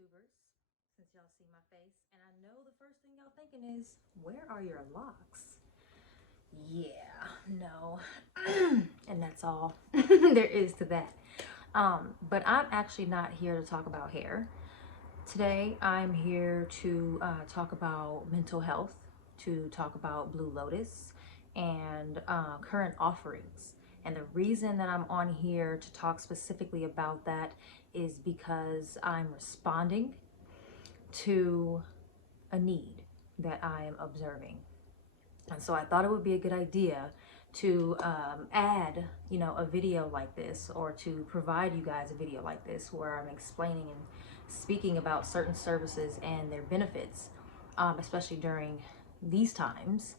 YouTubers, since y'all see my face. And I know the first thing y'all thinking is, where are your locks? Yeah, no. And that's all there is to that. But I'm actually not here to talk about hair. Today, I'm here to talk about mental health, to talk about Blue Lotus and current offerings. And the reason that I'm on here to talk specifically about that is because I'm responding to a need that I am observing. And so I thought it would be a good idea to add, a video like this, or to provide you guys a video like this where I'm explaining and speaking about certain services and their benefits, especially during these times.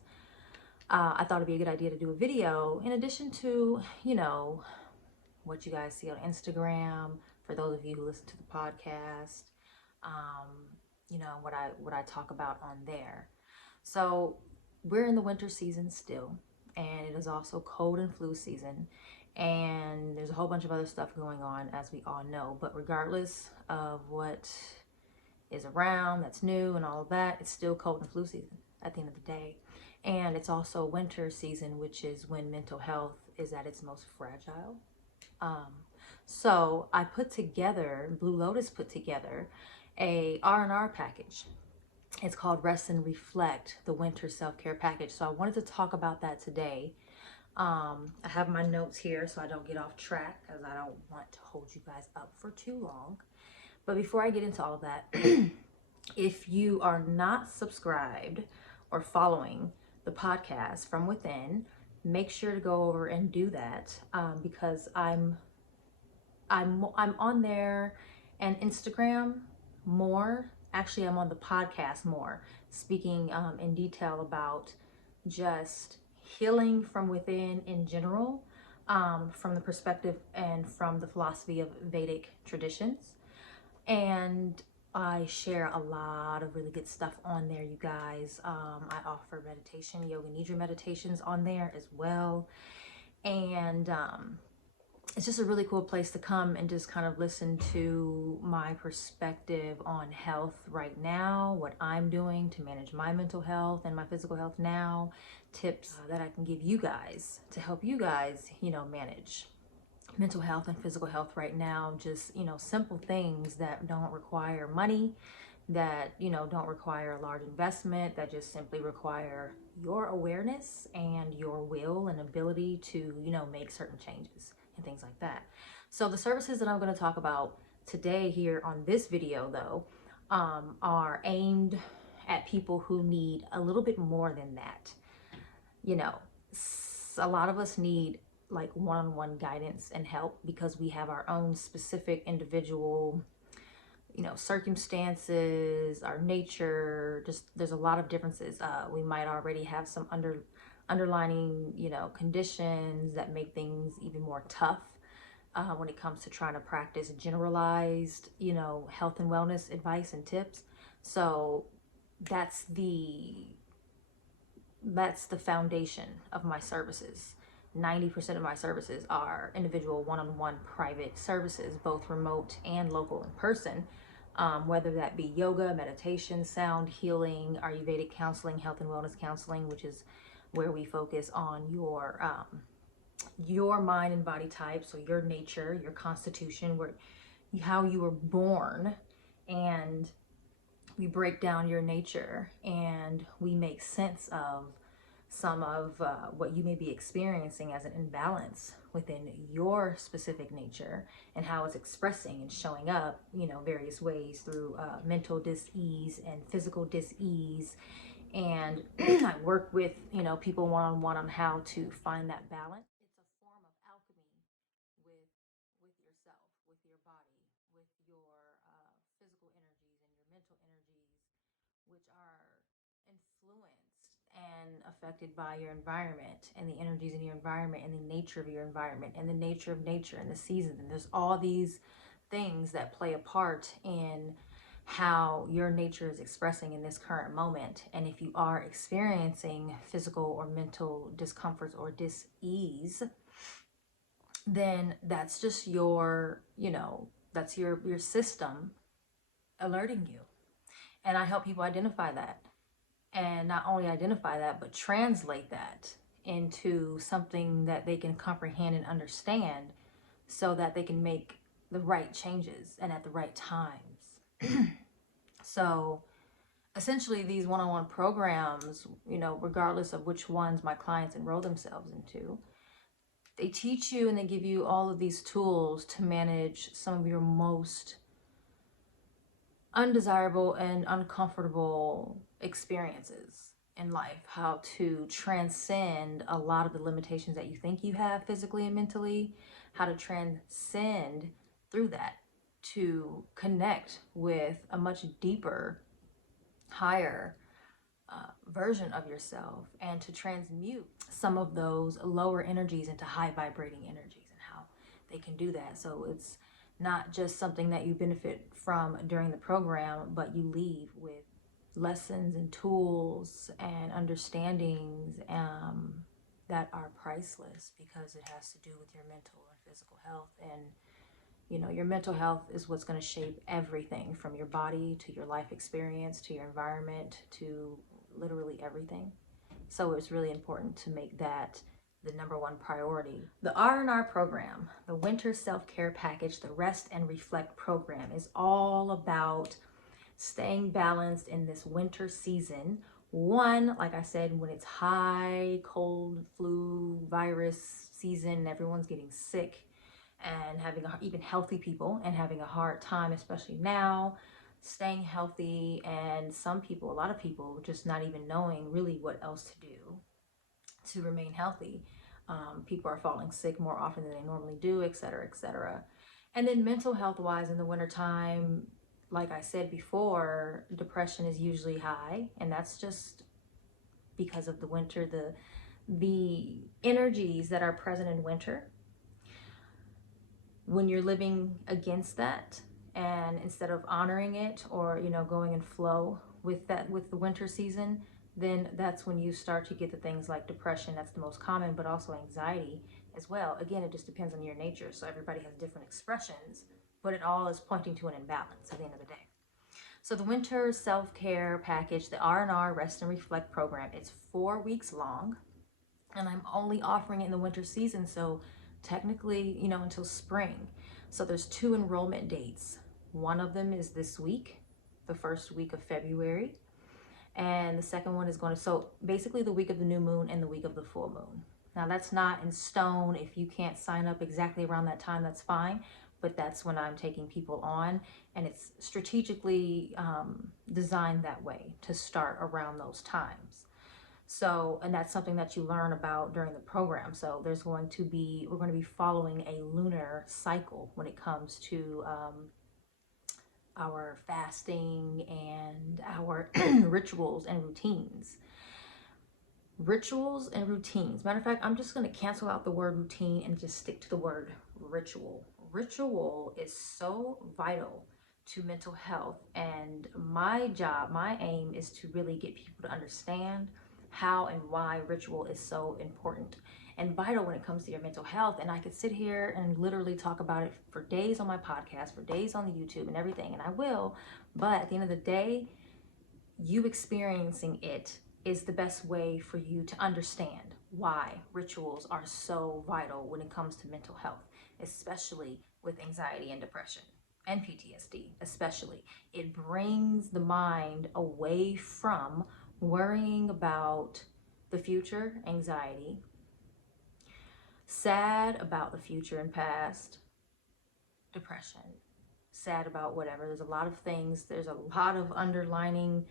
I thought it'd be a good idea to do a video in addition to, what you guys see on Instagram, for those of you who listen to the podcast, what I talk about on there. So we're in the winter season still, and it is also cold and flu season, and there's a whole bunch of other stuff going on, as we all know. But regardless of what is around that's new and all of that, it's still cold and flu season at the end of the day. And it's also winter season, which is when mental health is at its most fragile. So I put together, Blue Lotus put together a R&R package. It's called Rest and Reflect, the Winter Self Care package. So I wanted to talk about that today. I have my notes here so I don't get off track, because I don't want to hold you guys up for too long. But before I get into all of that, if you are not subscribed or following the podcast from within, make sure to go over and do that, because I'm on there and Instagram more. Actually, I'm on the podcast more, speaking in detail about just healing from within in general, from the perspective and from the philosophy of Vedic traditions. And I share a lot of really good stuff on there, you guys. I offer meditation, Yoganidra meditations on there as well. And it's just a really cool place to come and just kind of listen to my perspective on health right now, what I'm doing to manage my mental health and my physical health now, tips that I can give you guys to help you guys, manage mental health and physical health right now. Just, simple things that don't require money, that, don't require a large investment, that just simply require your awareness and your will and ability to, make certain changes and things like that. So the services that I'm going to talk about today here on this video, though, are aimed at people who need a little bit more than that. A lot of us need like one-on-one guidance and help because we have our own specific individual, circumstances, our nature. Just there's a lot of differences. We might already have some underlining, conditions that make things even more tough when it comes to trying to practice generalized, health and wellness advice and tips. So that's the foundation of my services. 90% of my services are individual one-on-one private services, both remote and local in person, whether that be yoga, meditation, sound healing, Ayurvedic counseling, health and wellness counseling, which is where we focus on your mind and body type, so your nature, your constitution, how you were born, and we break down your nature and we make sense of some of what you may be experiencing as an imbalance within your specific nature and how it's expressing and showing up, various ways through mental dis-ease and physical dis-ease. And I work with, people one-on-one on how to find that balance. It's a form of alchemy with yourself, with your body, with your physical energies and your mental energies, which are influenced and affected by your environment and the energies in your environment and the nature of your environment and the nature of nature and the seasons. And there's all these things that play a part in how your nature is expressing in this current moment. And if you are experiencing physical or mental discomforts or dis-ease, then that's just your, that's your system alerting you. And I help people identify that. And not only identify that, but translate that into something that they can comprehend and understand so that they can make the right changes and at the right times. So essentially, these one-on-one programs, regardless of which ones my clients enroll themselves into, they teach you and they give you all of these tools to manage some of your most undesirable and uncomfortable experiences in life, how to transcend a lot of the limitations that you think you have physically and mentally, how to transcend through that to connect with a much deeper, higher version of yourself, and to transmute some of those lower energies into high vibrating energies, and how they can do that. So it's not just something that you benefit from during the program, but you leave with lessons and tools and understandings that are priceless, because it has to do with your mental and physical health. And your mental health is what's going to shape everything from your body to your life experience to your environment to literally everything. So it's really important to make that the number one priority. The R&R program, the Winter Self Care package, the Rest and Reflect program, is all about staying balanced in this winter season. One, like I said, when it's high, cold, flu, virus season, everyone's getting sick and even healthy people and having a hard time, especially now, staying healthy. And a lot of people just not even knowing really what else to do to remain healthy. People are falling sick more often than they normally do, et cetera, et cetera. And then mental health wise, in the wintertime, like I said before, depression is usually high, and that's just because of the winter, the energies that are present in winter. When you're living against that, and instead of honoring it or going in flow with the winter season, then that's when you start to get the things like depression. That's the most common, but also anxiety as well. Again, it just depends on your nature, so everybody has different expressions, but it all is pointing to an imbalance at the end of the day. So the winter self-care package, the R&R Rest and Reflect program, it's 4 weeks long, and I'm only offering it in the winter season, so technically, until spring. So there's 2 enrollment dates. One of them is this week, the first week of February, and the second one is so basically the week of the new moon and the week of the full moon. Now that's not in stone. If you can't sign up exactly around that time, that's fine, but that's when I'm taking people on, and it's strategically designed that way to start around those times. So, and that's something that you learn about during the program. So we're going to be following a lunar cycle when it comes to our fasting and our rituals and routines. Rituals and routines. Matter of fact, I'm just going to cancel out the word routine and just stick to the word ritual. Ritual is so vital to mental health, and my aim is to really get people to understand how and why ritual is so important and vital when it comes to your mental health. And I could sit here and literally talk about it for days on my podcast, for days on the YouTube and everything, and I will, but at the end of the day, you experiencing it is the best way for you to understand why rituals are so vital when it comes to mental health, especially with anxiety and depression and PTSD. Especially, it brings the mind away from worrying about the future, anxiety, sad about the future and past, depression, sad about whatever. There's a lot of things, there's a lot of underlining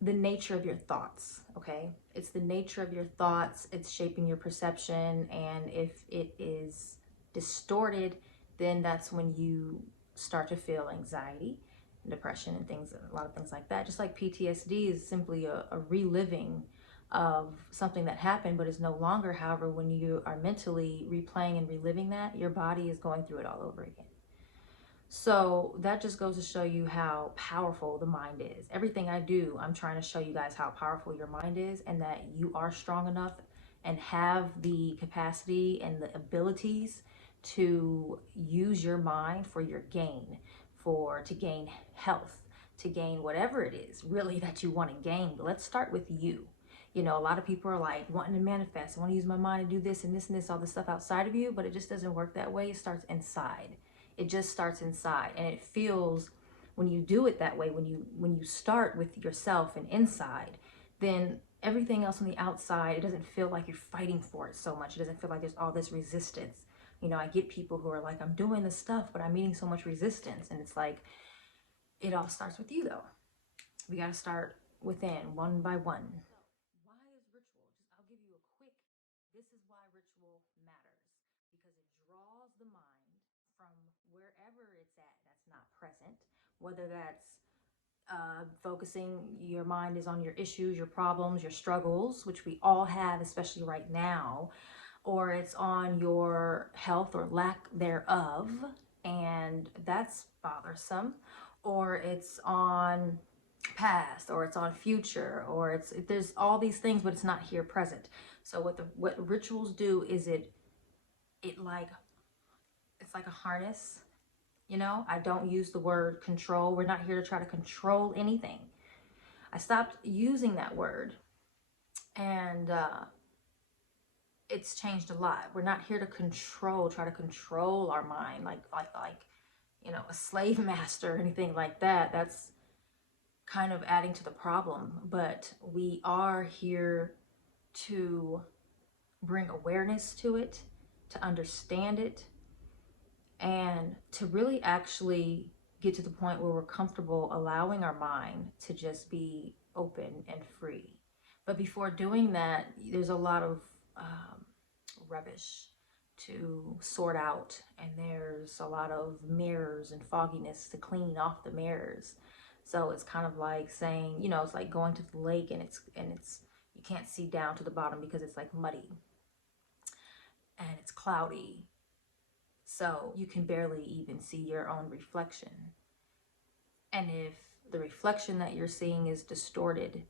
the nature of your thoughts. Okay, it's the nature of your thoughts, it's shaping your perception, and if it is distorted, then that's when you start to feel anxiety and depression and a lot of things like that. Just like PTSD is simply a reliving of something that happened but is no longer. However, when you are mentally replaying and reliving that, your body is going through it all over again. So that just goes to show you how powerful the mind is. Everything I do, I'm trying to show you guys how powerful your mind is, and that you are strong enough and have the capacity and the abilities to use your mind for your gain, to gain health, to gain whatever it is really that you want to gain. But let's start with you. You know, a lot of people are like wanting to manifest, I want to use my mind to do this and this and this, all the stuff outside of you, but it just doesn't work that way. It starts inside. It just starts inside, and it feels, when you do it that way, when you start with yourself and inside, then everything else on the outside, it doesn't feel like you're fighting for it so much. It doesn't feel like there's all this resistance. You know, I get people who are like, I'm doing this stuff, but I'm meeting so much resistance. And it's like, it all starts with you though. We got to start within, one by one. Why is ritual? I'll give you a quick, this is why ritual matters. Because it draws the mind from wherever it's at that's not present, whether that's focusing, your mind is on your issues, your problems, your struggles, which we all have, especially right now, or it's on your health or lack thereof, and that's bothersome, or it's on past, or it's on future, or there's all these things, but it's not here present. So what rituals do is it like, it's like a harness. You know, I don't use the word control. We're not here to try to control anything. I stopped using that word, and it's changed a lot. We're not here to try to control our mind like you know, a slave master or anything like that. That's kind of adding to the problem. But we are here to bring awareness to it, to understand it, and to really actually get to the point where we're comfortable allowing our mind to just be open and free. But before doing that, there's a lot of rubbish to sort out, and there's a lot of mirrors and fogginess to clean off the mirrors. So it's kind of like saying, you know, it's like going to the lake, and it's you can't see down to the bottom because it's like muddy and it's cloudy, so you can barely even see your own reflection. And if the reflection that you're seeing is distorted,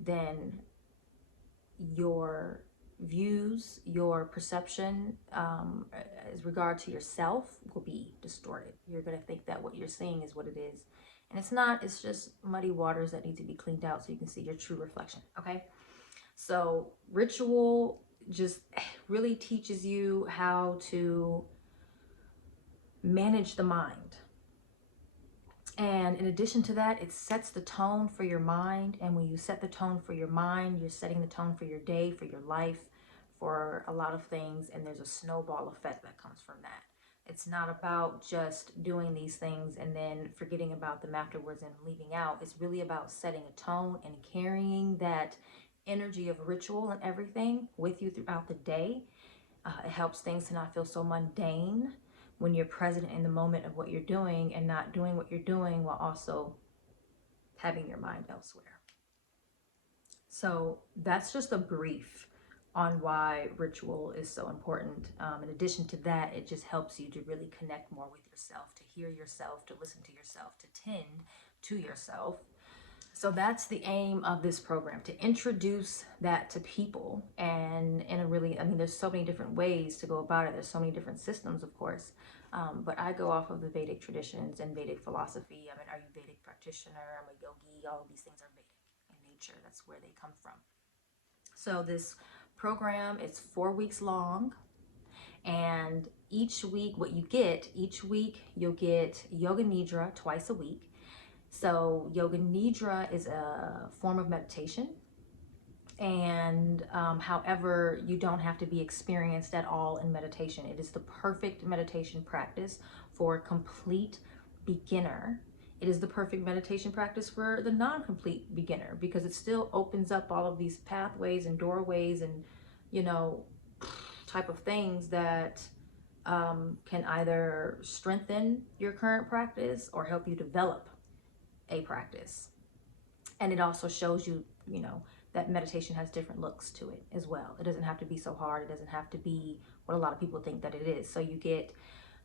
then your views, your perception as regard to yourself will be distorted. You're going to think that what you're seeing is what it is. And it's not, it's just muddy waters that need to be cleaned out so you can see your true reflection, okay? So ritual just really teaches you how to manage the mind. And in addition to that, it sets the tone for your mind. And when you set the tone for your mind, you're setting the tone for your day, for your life, for a lot of things. And there's a snowball effect that comes from that. It's not about just doing these things and then forgetting about them afterwards and leaving out. It's really about setting a tone and carrying that energy of ritual and everything with you throughout the day. It helps things to not feel so mundane when you're present in the moment of what you're doing and not doing what you're doing while also having your mind elsewhere. So that's just a brief on why ritual is so important. In addition to that, it just helps you to really connect more with yourself, to hear yourself, to listen to yourself, to tend to yourself. So that's the aim of this program, to introduce that to people. And in a really, I mean, there's so many different ways to go about it. There's so many different systems, of course. But I go off of the Vedic traditions and Vedic philosophy. I'm an Ayurvedic practitioner. I'm a yogi. All of these things are Vedic in nature. That's where they come from. So this program is 4 weeks long. And each week, each week you'll get Yoganidra twice a week. So Yoganidra is a form of meditation, and however, you don't have to be experienced at all in meditation. It is the perfect meditation practice for a complete beginner. It is the perfect meditation practice for the non-complete beginner, because it still opens up all of these pathways and doorways and, you know, type of things that can either strengthen your current practice or help you develop a practice. And it also shows you, you know, that meditation has different looks to it as well. It doesn't have to be so hard. It doesn't have to be what a lot of people think that it is. So you get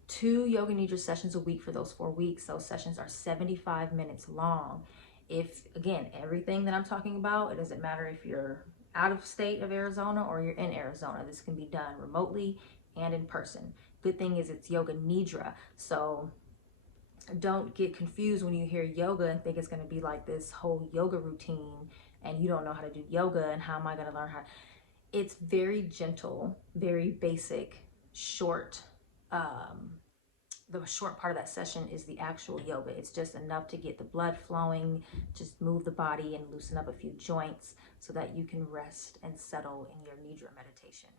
2 Yoga Nidra sessions a week for those 4 weeks. Those sessions are 75 minutes long. If, again, everything that I'm talking about, it doesn't matter if you're out of state of Arizona or you're in Arizona. This can be done remotely and in person. good thing is it's Yoganidra. So don't get confused when you hear yoga and think it's going to be like this whole yoga routine and you don't know how to do yoga and how am I going to learn how. It's very gentle, very basic, short. The short part of that session is the actual yoga. It's just enough to get the blood flowing, just move the body and loosen up a few joints so that you can rest and settle in your nidra meditation.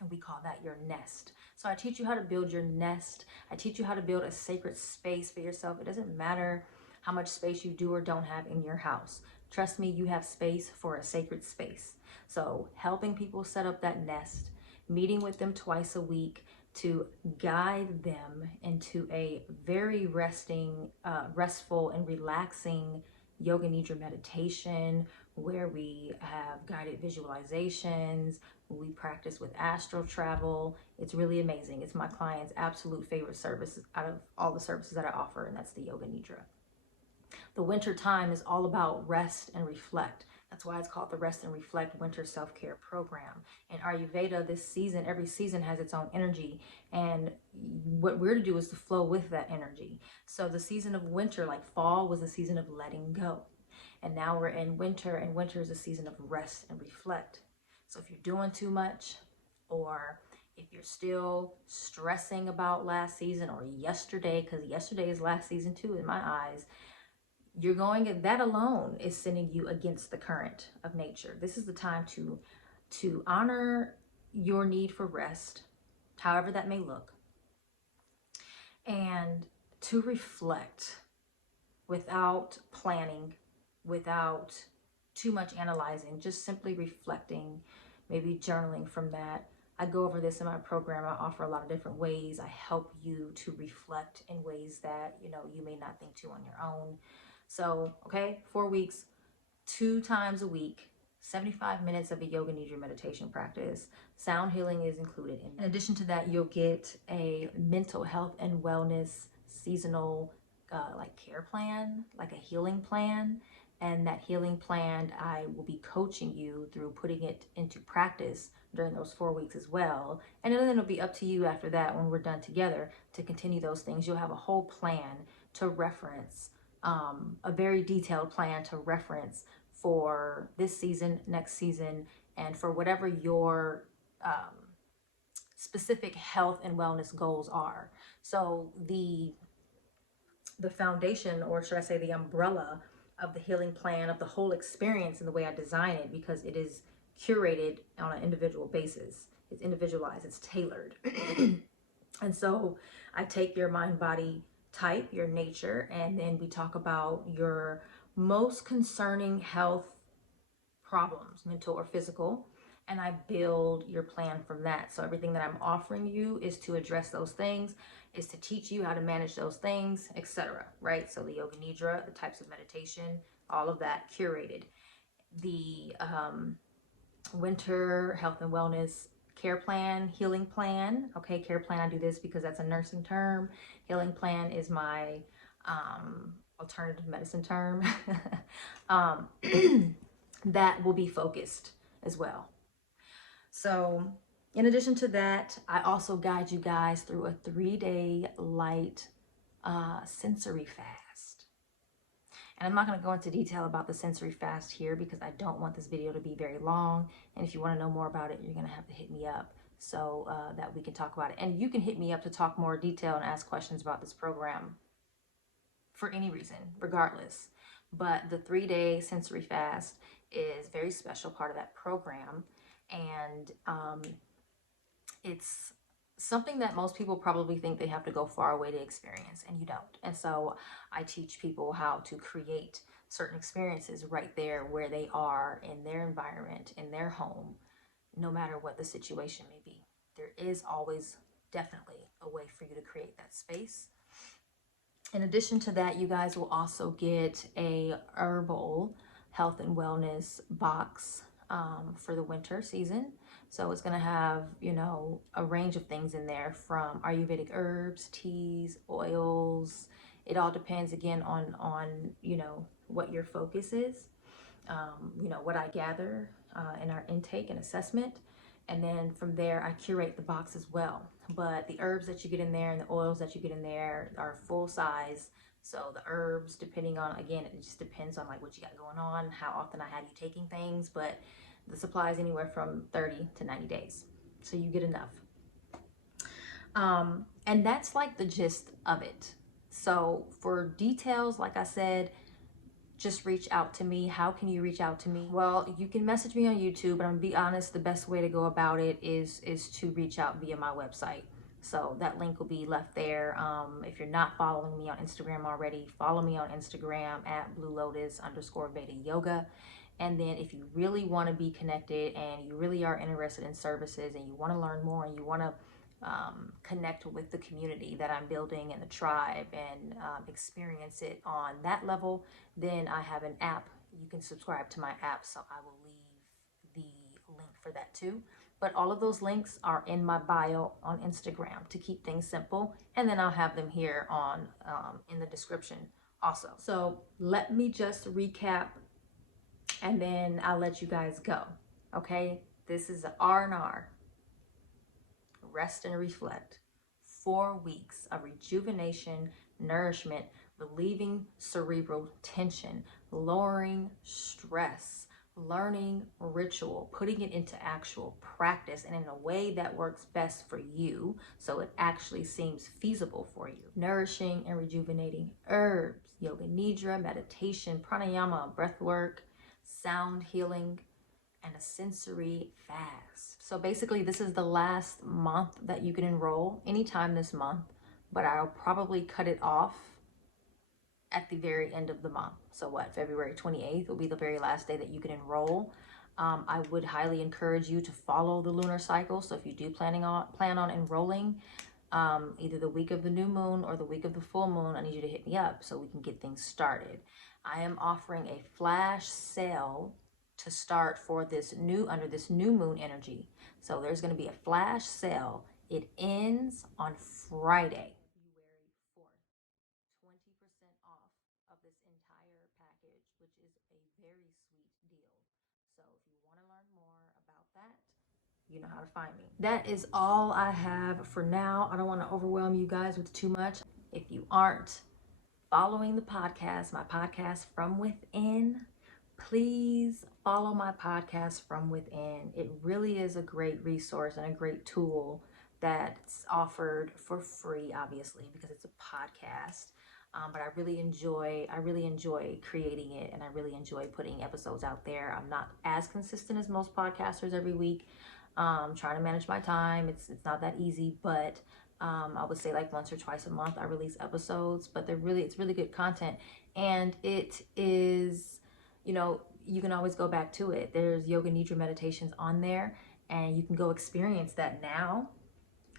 And we call that your nest. So I teach you how to build your nest. I teach you how to build a sacred space for yourself. It doesn't matter how much space you do or don't have in your house. Trust me, you have space for a sacred space. So helping people set up that nest, meeting with them twice a week to guide them into a very restful and relaxing yoga nidra meditation where we have guided visualizations. We practice with astral travel. It's really amazing. It's my client's absolute favorite service out of all the services that I offer, and that's the Yoga Nidra. The winter time is all about rest and reflect. That's why it's called the Rest and Reflect Winter Self Care Program. In Ayurveda, this season, every season has its own energy, and what we're to do is to flow with that energy. So the season of winter, like fall, was the season of letting go. And now we're in winter, and winter is a season of rest and reflect. So if you're doing too much, or if you're still stressing about last season or yesterday, because yesterday is last season too in my eyes, you're going, that alone is sending you against the current of nature. This is the time to honor your need for rest, however that may look, and to reflect without planning, without too much analyzing, just simply reflecting, maybe journaling from that. I go over this in my program. I offer a lot of different ways. I help you to reflect in ways that, you may not think to on your own. So, okay, 4 weeks, 2 times a week, 75 minutes of a yoga nidra meditation practice. Sound healing is included. In addition to that, you'll get a mental health and wellness seasonal care plan, like a healing plan. And that healing plan, I will be coaching you through putting it into practice during those 4 weeks as well. And then it'll be up to you after that, when we're done together, to continue those things. You'll have a whole plan to reference, a very detailed plan to reference for this season, next season, and for whatever your specific health and wellness goals are. So the foundation, or should I say the umbrella of the healing plan, of the whole experience and the way I design it, because it is curated on an individual basis. It's individualized, it's tailored. And so I take your mind, body type, your nature, and then we talk about your most concerning health problems, mental or physical, and I build your plan from that. So everything that I'm offering you is to address those things, is to teach you how to manage those things, etc. Right? So the Yoga Nidra, the types of meditation, all of that curated. The winter health and wellness care plan, healing plan. Okay, care plan, I do this because that's a nursing term. Healing plan is my alternative medicine term. That will be focused as well. So in addition to that, I also guide you guys through a 3-day light sensory fast. And I'm not going to go into detail about the sensory fast here because I don't want this video to be very long. And if you want to know more about it, you're going to have to hit me up so that we can talk about it. And you can hit me up to talk more detail and ask questions about this program for any reason, regardless. But the 3-day sensory fast is a very special part of that program. And it's something that most people probably think they have to go far away to experience, and you don't. And so I teach people how to create certain experiences right there where they are in their environment, in their home, no matter what the situation may be. There is always definitely a way for you to create that space. In addition to that, you guys will also get a herbal health and wellness box for the winter season. So it's going to have, a range of things in there, from Ayurvedic herbs, teas, oils. It all depends, again, on what your focus is, what I gather in our intake and assessment. And then from there, I curate the box as well. But the herbs that you get in there and the oils that you get in there are full size. So the herbs, depending on, again, it just depends on like what you got going on, how often I have you taking things, but the supply is anywhere from 30 to 90 days. So you get enough. And that's like the gist of it. So for details, like I said, just reach out to me. How can you reach out to me? Well, you can message me on YouTube, but I'm gonna be honest, the best way to go about it is to reach out via my website. So that link will be left there. If you're not following me on Instagram already, follow me on Instagram at bluelotus_Veda yoga. And then if you really want to be connected and you really are interested in services and you want to learn more and you want to connect with the community that I'm building and the tribe and experience it on that level, then I have an app. You can subscribe to my app, so I will leave the link for that too. But all of those links are in my bio on Instagram to keep things simple, and then I'll have them here on in the description also. So let me just recap, and then I'll let you guys go. Okay, this is an R&R. Rest and reflect. 4 weeks of rejuvenation, nourishment, relieving cerebral tension, lowering stress, learning ritual, putting it into actual practice and in a way that works best for you so it actually seems feasible for you. Nourishing and rejuvenating herbs, Yoganidra, meditation, pranayama, breath work, sound healing, and a sensory fast. So basically this is the last month that you can enroll anytime this month, but I'll probably cut it off at the very end of the month. So what, February 28th will be the very last day that you can enroll. I would highly encourage you to follow the lunar cycle. So if you do plan on enrolling, either the week of the new moon or the week of the full moon, I need you to hit me up so we can get things started. I am offering a flash sale to start for this under this new moon energy. So there's going to be a flash sale. It ends on Friday, February 4th. 20% off of this entire package, which is a very sweet deal. So if you want to learn more about that, you know how to find me. That is all I have for now. I don't want to overwhelm you guys with too much. If you aren't following the podcast, my podcast From Within, please follow my podcast From Within. It really is a great resource and a great tool that's offered for free, obviously, because it's a podcast. But I really enjoy creating it, and I really enjoy putting episodes out there. I'm not as consistent as most podcasters every week. Trying to manage my time. It's not that easy, but I would say like once or twice a month I release episodes, but it's really good content, and it is, you can always go back to it. There's Yoganidra meditations on there, and you can go experience that now.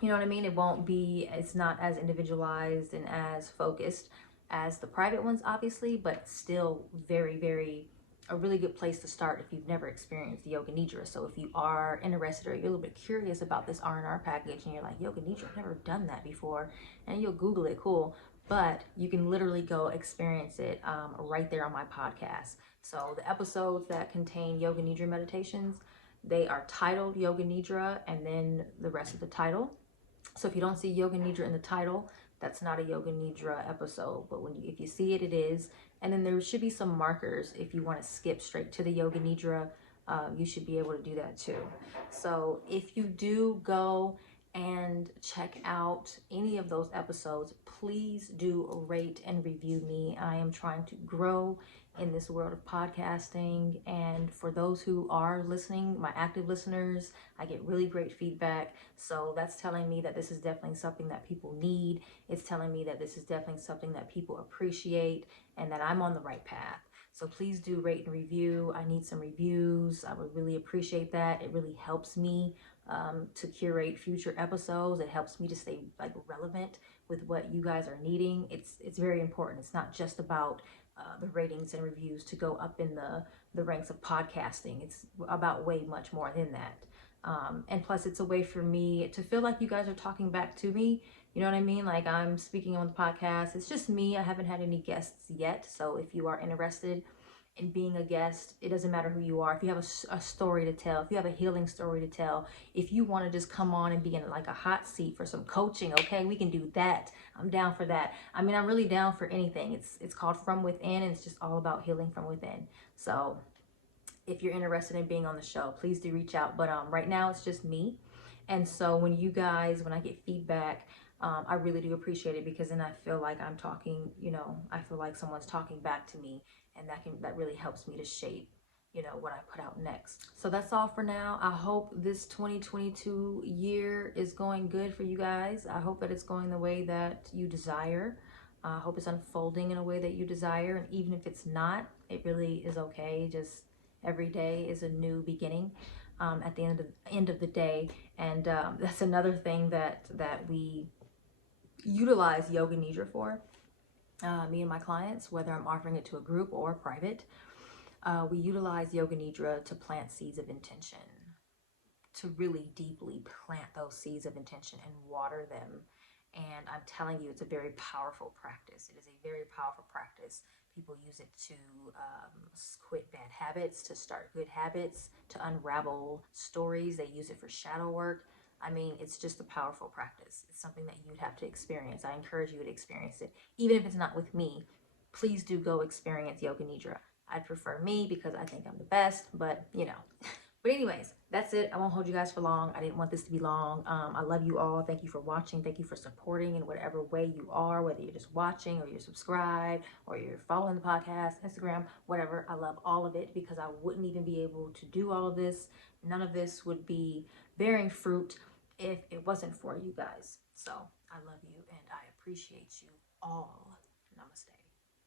You know what I mean? It's not as individualized and as focused as the private ones, obviously, but still very, very a really good place to start if you've never experienced the Yoganidra. So if you are interested or you're a little bit curious about this R&R package and you're like, Yoganidra, I've never done that before, and you'll Google it, cool. But you can literally go experience it right there on my podcast. So the episodes that contain Yoganidra meditations, they are titled Yoganidra and then the rest of the title. So if you don't see Yoganidra in the title, that's not a Yoganidra episode, but if you see it, it is. And then there should be some markers if you want to skip straight to the Yoganidra. You should be able to do that too. So if you do go and check out any of those episodes, please do rate and review me. I am trying to grow in this world of podcasting, and for those who are listening, my active listeners, I get really great feedback. So that's telling me that this is definitely something that people need. It's telling me that this is definitely something that people appreciate and that I'm on the right path. So please do rate and review. I need some reviews. I would really appreciate that. It really helps me to curate future episodes. It helps me to stay relevant with what you guys are needing. It's very important. It's not just about the ratings and reviews to go up in the ranks of podcasting. It's about way much more than that. And plus it's a way for me to feel like you guys are talking back to me. You know what I mean? Like I'm speaking on the podcast. It's just me. I haven't had any guests yet. So if you are interested and being a guest. It doesn't matter who you are. If you have a story to tell, if you have a healing story to tell, if you want to just come on and be in like a hot seat for some coaching, okay, we can do that. I'm down for that. I mean, I'm really down for anything. It's called From Within, and it's just all about healing from within. So if you're interested in being on the show, please do reach out. But right now it's just me. And so when I get feedback, I really do appreciate it, because then I feel like I'm talking, I feel like someone's talking back to me, and that really helps me to shape, what I put out next. So that's all for now. I hope this 2022 year is going good for you guys. I hope that it's going the way that you desire. I hope it's unfolding in a way that you desire. And even if it's not, it really is okay. Just every day is a new beginning, at the end of the day. And that's another thing that we utilize Yoganidra for. Me and my clients, whether I'm offering it to a group or private, we utilize Yoganidra to plant seeds of intention, to really deeply plant those seeds of intention and water them. And I'm telling you, it's a very powerful practice. It is a very powerful practice. People use it to quit bad habits, to start good habits, to unravel stories. They use it for shadow work. I mean, it's just a powerful practice. It's something that you'd have to experience. I encourage you to experience it. Even if it's not with me, please do go experience Yoganidra. I'd prefer me because I think I'm the best, but But anyways, that's it. I won't hold you guys for long. I didn't want this to be long. I love you all. Thank you for watching. Thank you for supporting in whatever way you are, whether you're just watching or you're subscribed or you're following the podcast, Instagram, whatever. I love all of it, because I wouldn't even be able to do all of this. None of this would be bearing fruit if it wasn't for you guys. So I love you and I appreciate you all.